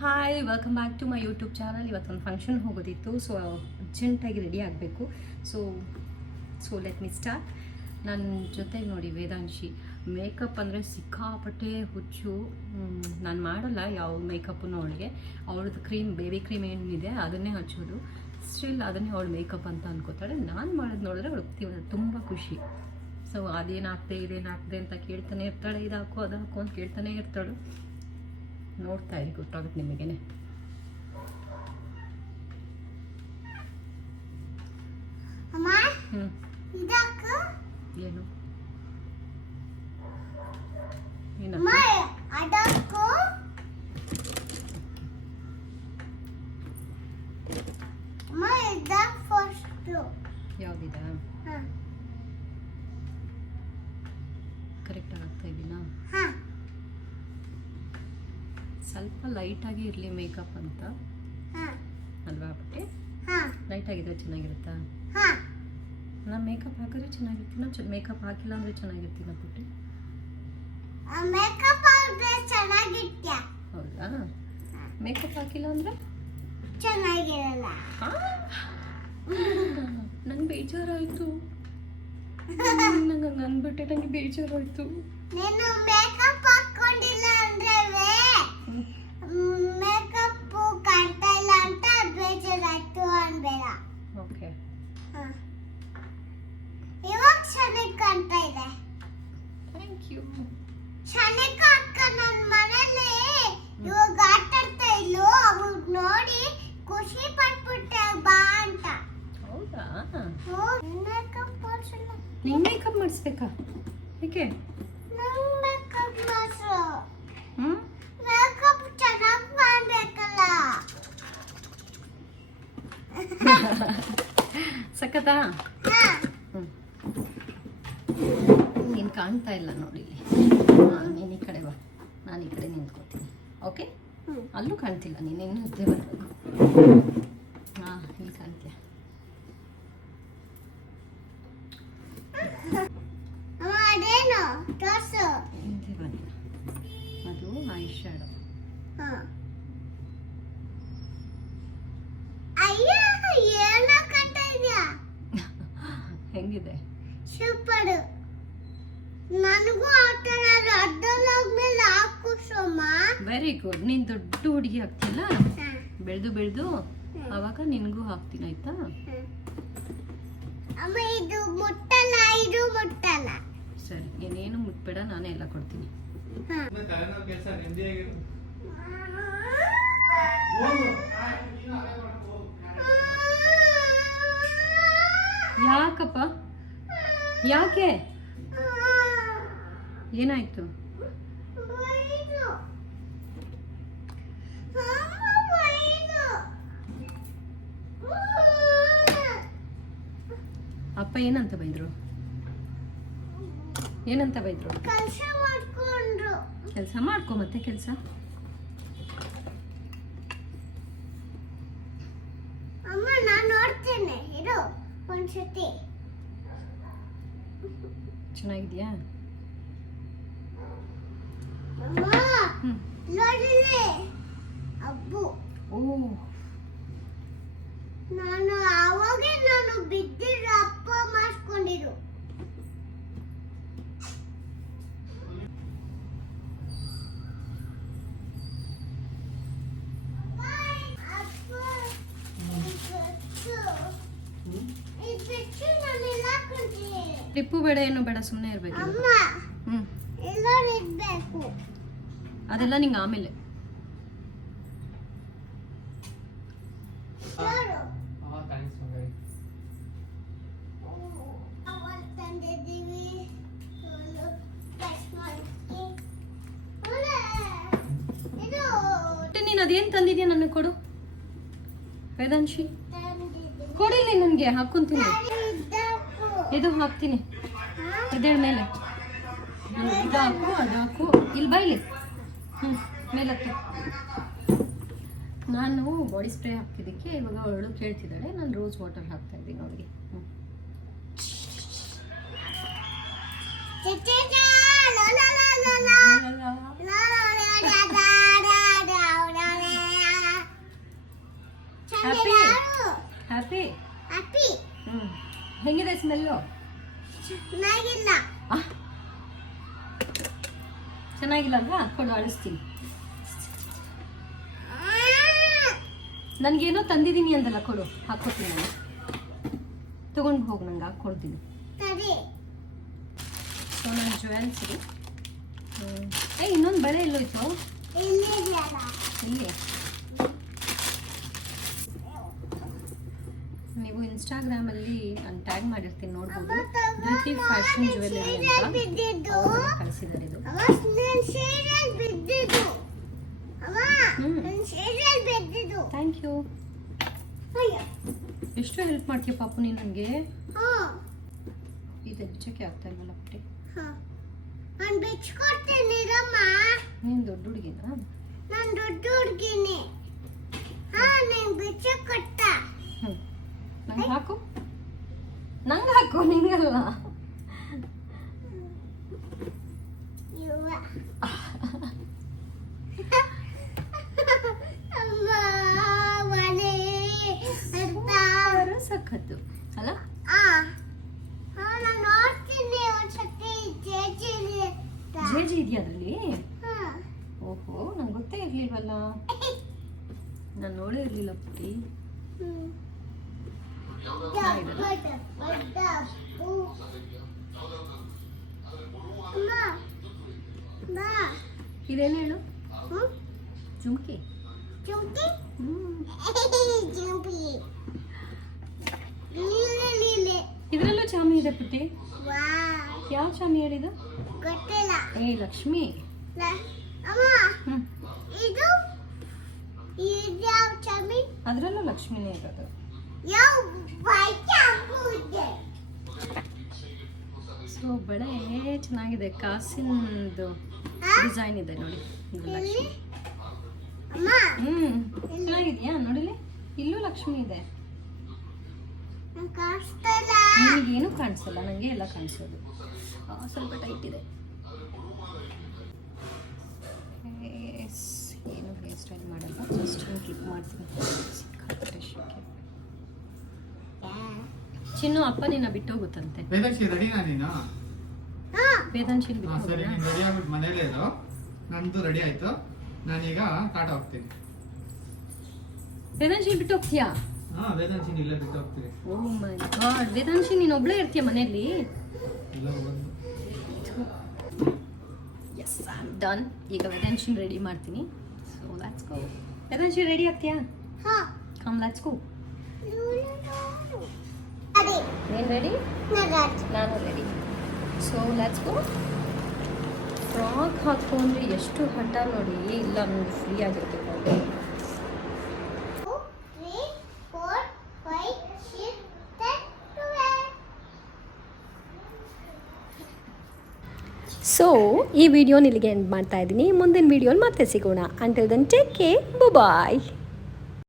Hi welcome back to my YouTube channel. ಇವತ್ತೊಂದು function ಹೋಗೋದಿತ್ತು, so ಅರ್ಜೆಂಟಾಗಿ ರೆಡಿ ಆಗಬೇಕು. So let me start. ನನ್ನ ಜೊತೆಗೆ ನೋಡಿ ವೇದಾಂಶಿ. ಮೇಕಪ್ ಅಂದರೆ ಸಿಕ್ಕಾಪಟ್ಟೆ ಹುಚ್ಚು. ನಾನು ಮಾಡಲ್ಲ ಯಾವ ಮೇಕಪ್ಪನ್ನು ಅವಳಿಗೆ. ಅವಳದ್ದು ಕ್ರೀಮ್, ಬೇಬಿ ಕ್ರೀಮ್ ಏನಿದೆ ಅದನ್ನೇ ಹಚ್ಚೋದು. ಸ್ಟಿಲ್ ಅದನ್ನೇ ಅವಳು ಮೇಕಪ್ ಅಂತ ಅನ್ಕೋತಾಳೆ. ನಾನು ಮಾಡೋದು ನೋಡಿದ್ರೆ ಅವಳು ತುಂಬ ಖುಷಿ. ಸೊ ಅದೇನಾಗ್ತದೆ ಇದೇನಾಗ್ತದೆ ಅಂತ ಕೇಳ್ತಾನೆ ಇರ್ತಾಳೆ. ಇದು ಹಾಕು ಅದು ಹಾಕು ಅಂತ ಕೇಳ್ತಾನೆ ಇರ್ತಾಳು. ನೋಡ್ತಾ ಇರಿ, ಗೊತ್ತಾಗುತ್ತೆ ನಿಮಗೇನೆ. ಏನು ಯಾವ್ದಿದ ಕರೆಕ್ಟಾಗಿ ಆಗ್ತಾ ಇದೀನಾ? ಸ್ವಲ್ಪ ಲೈಟಾಗಿ ಇರಲಿ ಮೇಕಪ್ ಅಂತ ಅಲ್ವಾ ಪುಟ್ಟಿ? ಲೈಟಾಗಿದ್ರೆ ಚೆನ್ನಾಗಿರುತ್ತಾ? ನಾನು ಮೇಕಪ್ ಹಾಕಿದ್ರೆ ಚೆನ್ನಾಗಿರ್ತೀನ, ಮೇಕಪ್ ಹಾಕಿಲ್ಲ ಅಂದರೆ ಚೆನ್ನಾಗಿರ್ತೀನ ಪುಟ್ಟಿ? ಹೌದಾ? ಮೇಕಪ್ ಹಾಕಿಲ್ಲ ಅಂದರೆ ಚೆನ್ನಾಗಿರಲ್ಲ. ನಂಗೆ ಬೇಜಾರಾಯಿತು. ನಂಗೆ ಅಂದ್ಬಿಟ್ಟೆ, ನಂಗೆ ಬೇಜಾರಾಯಿತು. ನೀನು ಮೇಕಪ್ ಹಾಕೊಂಡಿಲ್ಲ ಅಂದ್ರೆ ಮೇಕಪ್ ಕಾಣ್ತಾ ಇಲ್ಲ ಅಂತ ಬೇಜಾರಾಯ್ತು ಅನ್ಬೇಡ. ಓಕೆ, ಇವಾಗ ಚೆನ್ನಾಗಿ ಕಾಣ್ತಾ ಇದೆ. Thank you. ಚೆನ್ನಾಗಿ ಅಕ್ಕ ನನ್ನ ಮನೇಲಿ ಇವಾಗ ಆಟ ಆಡ್ತಾ ಇಲ್ಲು, ಅವಾಗ ನೋಡಿ ಖುಷಿ ಪಟ್ಬಿಟ್ಟೆ ಬಾ ಅಂತ. ಹೌದಾ? ಮೇಕಪ್ ಮಾಡಿಸಲ್ಲ. ನಿಂಗೆ ಮೇಕಪ್ ಮಾಡಿಸ್ಬೇಕಾ? ಏಕೆ? ನಂಗೆ ಮೇಕಪ್ ಮಾಡಿಸು. ಮೇಕಪ್ ಚೆನ್ನಾಗಿ ಮಾಡಬೇಕಲ್ಲ. ಸಖತ್ತಾ? ನೀನು ಕಾಣ್ತಾ ಇಲ್ಲ ನೋಡಿ. ನೀನು ಈ ಕಡೆ ಬಾ, ನಾನು ಈ ಕಡೆ ನಿಂತ್ಕೋತೀನಿ. ಓಕೆ? ಅಲ್ಲೂ ಕಾಣ್ತಿಲ್ಲ, ನೀನು ಇನ್ನೂ ಇದ್ದೇ ಬರಬೇಕು. ಹಾಂ, ಇಲ್ಲಿ ಕಾಣ್ತೀಯ. ಅದೇನು ತೋರ್ಸು. ಇಲ್ಲಿ ಬನ್ನಿ, ಅದು ಐ ಶ್ಯಾಡೋ. ಅಯ್ಯ, ಏನ ಕಟ್ಟ ಇದೆಯಾ? ಹೆಂಗಿದೆ? ಸೂಪರ್. ನನಗೂ ಆಟನಾಡು ಅಡ್ಡಲಾಗ್ಮೇಲೆ ಹಾಕು ಸೋಮ. Very good. ನೀನು ದೊಡ್ಡ ಹುಡುಗಿ ಆಗ್ತಿಲ್ಲ, ಬೆಳೆದು ಬೆಳೆದು ಅವಾಗ ನಿನಗೂ ಹಾಕ್ತೀನಿ, ಆಯ್ತಾ? ಅಮ್ಮ ಇದು ಮುಟ್ಟಲ್ಲ, ಇದು ಮುಟ್ಟಲ್ಲ. ಸರಿ, ನೀನೇನು ಮುಟ್ಬೇಡ, ನಾನೇ ಎಲ್ಲ ಕೊಡ್ತೀನಿ. ಯಾಕಪ್ಪ? ಯಾಕೆ? ಏನಾಯ್ತು? ಅಪ್ಪ ಏನಂತ ಬೈದ್ರು? ಏನಂತ ಬೈದ್ರು? ಕೆಲಸ ಮಾಡ್ಕೊಂಡ್ರು. ಕೆಲಸ ಮಾಡ್ಕೊ, ಮತ್ತೆ ಕೆಲಸ. ಅಮ್ಮ ನಾನು ನೋಡ್ತೇನೆ, ಇರು ಒಂದ್ಸತಿ. ಚೆನ್ನಾಗಿದ್ಯಾ? ಅಮ್ಮ ನೋಡಿಲೆ ಅಬ್ಬು. ಓ, ನಾನು ಬಿದ್ದಿರೋ ಅಪ್ಪ ಮಾಡಿಸ್ಕೊಂಡಿರು. ಟಿಪ್ಪು ಬೇಡ, ಏನು ಬೇಡ, ಸುಮ್ಮನೆ ಇರ್ಬೇಕು. ಎಲ್ಲ ಇರ್ಬೇಕು. ಅದೆಲ್ಲ ನಿಂಗೆ ಆಮೇಲೆ. ನೀನು ಅದೇನು ತಂದಿದ್ಯಾ ನನಗೆ ಕೊಡು ವೇದಾಂಶಿ. ಕೊಡಿಲ್ಲ ನನಗೆ, ಹಾಕೊಂತೀನಿ. ಇದು ಹಾಕ್ತೀನಿ, ಇದೇಳ ಮೇಲೆ. ಇದು ಹಾಕು, ಅದು ಹಾಕು. ಇಲ್ಲಿ ಬೈಲಿ. ಮೇಲತ್ತು. ನಾನು ಬಾಡಿ ಸ್ಪ್ರೇ ಹಾಕ್ತಿದ್ದಕ್ಕೆ ಇವಾಗ ಅವಳು ಕೇಳ್ತಿದ್ದಾಳೆ. ನಾನು ರೋಸ್ ವಾಟರ್ ಹಾಕ್ತಾ ಇದ್ದೀನಿ ಅವಳಿಗೆ. ಹ್ಯಾಪಿ ಹ್ಯಾಪಿ ಹ್ಯಾಪಿ ಹ್ಞೂ ಹೆಂಗಿದೆ ಸ್ಮೆಲ್ಲು? ಚೆನ್ನಾಗಿಲ್ಲ. ಚೆನ್ನಾಗಿಲ್ಲ ಅಲ್ವಾ? ಕೊಡು ಅಳಿಸ್ತೀನಿ. ನನಗೇನೋ ತಂದಿದ್ದೀನಿ ಅಂದಲ್ಲ, ಕೊಡು ಹಾಕ್ಕೊಡ್ತೀನಿ ನಾನು. ತೊಗೊಂಡು ಹೋಗಿ ನಂಗೆ ಹಾಕ್ಕೊಡ್ತೀನಿ. ಸರಿ. ಸೊ ನನ್ನ ಜ್ಯುವೆಲ್ಸ್ ಇದು. ಇನ್ನೊಂದು ಬಳೆ ಎಲ್ಲೋಯ್ತು? ಇಲ್ಲಿದೆಯಲ್ಲ. ಇಲ್ಲಿ ನೀವು ಇನ್ಸ್ಟಾಗ್ರಾಮಲ್ಲಿ ನಾನು ಟ್ಯಾಗ್ ಮಾಡಿರ್ತೀನಿ, ನೋಡ್ಬೋದು. ಧೃತಿ ಫ್ಯಾಷನ್ ಜ್ಯುವೆಲರಿ ಅಂತ ಬಿದ್ದಿದ್ದು. ಕಳಿಸಿದ್ದಾರೆ ಇದು. ನನ್ನ ಸೀರಿಯಲ್ ಬಿದ್ದಿದ್ದು. ನನ್ನ ಸೀರಿಯಲ್ ಬಿದ್ದಿದ್ದು. Thank you. ಅಯ್ಯೋ. ಎಷ್ಟು ಹೆಲ್ಪ್ ಮಾಡ್ತೀಯ ಪಾಪು ನೀನು ನನಗೆ. ಹಾ. ಇದು ಬಿಚ್ಚಕ್ಕೆ ಆಗ್ತಾ ಇಲ್ವಲ್ಲ ಪುಟ್ಟಿ. ನಾನು ಬಿಚ್ಕೊಡ್ತೀನಿ ರಮ್ಮ. ನೀನು ದೊಡ್ಡ ಹುಡುಗಿನಾ? ನಾನು ದೊಡ್ಡ ಹುಡುಗಿನಿ. ನೀನು ಬಿಚ್ಚಕೊಟ್ಟ. ನಂಗೆ ಹಾಕು, ನಂಗೆ ಹಾಕು, ನಿಂಗಲ್ಲ. ಇವ. ಅಮ್ಮ ಮನೆ ಅಂತ. ಸಖತ್ತು ಅಲ್ಲ? ನಾನು ನೋಡ್ತೀನಿ ಒಂದ್ಸತಿ ಜೇಜಿಲಿ. ಜೇಜಿ ಇದೆಯಾ ಅದರಲ್ಲಿ? ಓಹೋ, ನಂಗೆ ಗೊತ್ತೇ ಇರ್ಲಿಲ್ವಲ್ಲ. ನಾನು ನೋಡೇ ಇರ್ಲಿಲ್ಲ ಪುಟ್ಟಿ. ಇದೇನು ಹೇಳು? ಜುಮ್ಕಿ. ಜುಮ್ಕಿ. ಜುಮ್ಕಿ. ಇದರಲ್ಲೂ ಚಾಮಿ ಇದೆ ಪುಟ್ಟಿ. ವಾ. ಯಾವ ಚಾಮಿ ಹೇಳಿದ? ಗೊತ್ತಿಲ್ಲ. ಲಕ್ಷ್ಮಿ. ಅಮ್ಮ ಇದು ಯಾವ ಚಾಮಿ? ಅದರಲ್ಲೂ ಲಕ್ಷ್ಮಿನೇ ಇರೋದು. ಯಾವ ವೈಟ್ ಆಗಿದೆ. ಸೊ ಬಳೆ ಚೆನ್ನಾಗಿದೆ, ಕಾಸಿನದು ಡಿಸೈನ್ ಇದೆ ನೋಡಿ. ಇದು ಲಕ್ಷ್ಮಿ. ಅಮ್ಮ ಚೆನ್ನಾಗಿದೆಯಾ ನೋಡಿಲಿ? ಇಲ್ಲೂ ಲಕ್ಷ್ಮಿ ಇದೆ. ಕಾಣಿಸ್ತಲ್ಲ. ನಿಮಗೇನು ಕಾಣಿಸಲ್ಲ, ನನಗೆ ಎಲ್ಲ ಕಾಣಿಸೋದು. ಸ್ವಲ್ಪ ಟೈಟ್ ಇದೆ. ಏನು ಹೇರ್ ಸ್ಟೈಲ್ ಮಾಡಲ್ಲ, ಜಸ್ಟ್ ಕ್ಲಿಪ್ ಮಾಡ್ತೀನಿ. ಚಿನ್ನು ಅಪ್ಪ ನಿನ್ನ ಬಿಟ್ಟೋಗುತ್ತಂತೆ. ವೇದಾಂಶಿ ರೆಡಿನಾ ನೀನು? ವೇದಾಂಶಿನ ಸರಿ, ಬಿಟ್ಟು ನೀನು ರೆಡಿ ಆಗ್ಬಿಟ್ಟು ಮನೇಲೇ ಇರು. ನಂದು ರೆಡಿ ಆಯ್ತು, ನಾನೀಗ ಕಾಟ ಹೋಗ್ತೀನಿ. ವೇದಾಂಶಿ ಬಿಟ್ಟು ಹೋಗ್ತೀಯಾ? ವೇದಾಂಶಿ ಇಲ್ಲೇ ಬಿಟ್ಟು ಹೋಗ್ತೀನಿ. ಓ ಮೈ ಗಾಡ್, ವೇದಾಂಶಿ ನೀನು ಒಬ್ಳೇ ಇರ್ತೀಯ ಮನೆಯಲ್ಲಿ? ಇಲ್ಲ ಒಂದು ಎಸ್, ಐ ಆಮ್ ಡನ್. ಈಗ ವೇದಾಂಶಿನ ರೆಡಿ ಮಾಡ್ತೀನಿ. So let's go. Vedamshi ready ಆಗ್ತೀಯಾ? Come let's go. ನೀನು ರೆಡಿ? ನಾನು ready. So let's go. Frock ಹಾಕೊಂಡ್ರೆ ಎಷ್ಟು ಹಠ ನೋಡಿ. ಇಲ್ಲ ನೋಡಿ, ಫ್ರೀ ಆಗಿರುತ್ತೆ ಫ್ರಾಕ್. ಸೊ ಈ ವಿಡಿಯೋನ ಇಲ್ಲಿಗೆ ಎಂಡ್ ಮಾಡ್ತಾ ಇದ್ದೀನಿ. ಮುಂದಿನ ವಿಡಿಯೋಲಿ ಮತ್ತೆ ಸಿಗೋಣ. ಅಂಟಿಲ್ ದೆನ್ ಟೇಕ್ ಕೇರ್, ಬಾಯ್.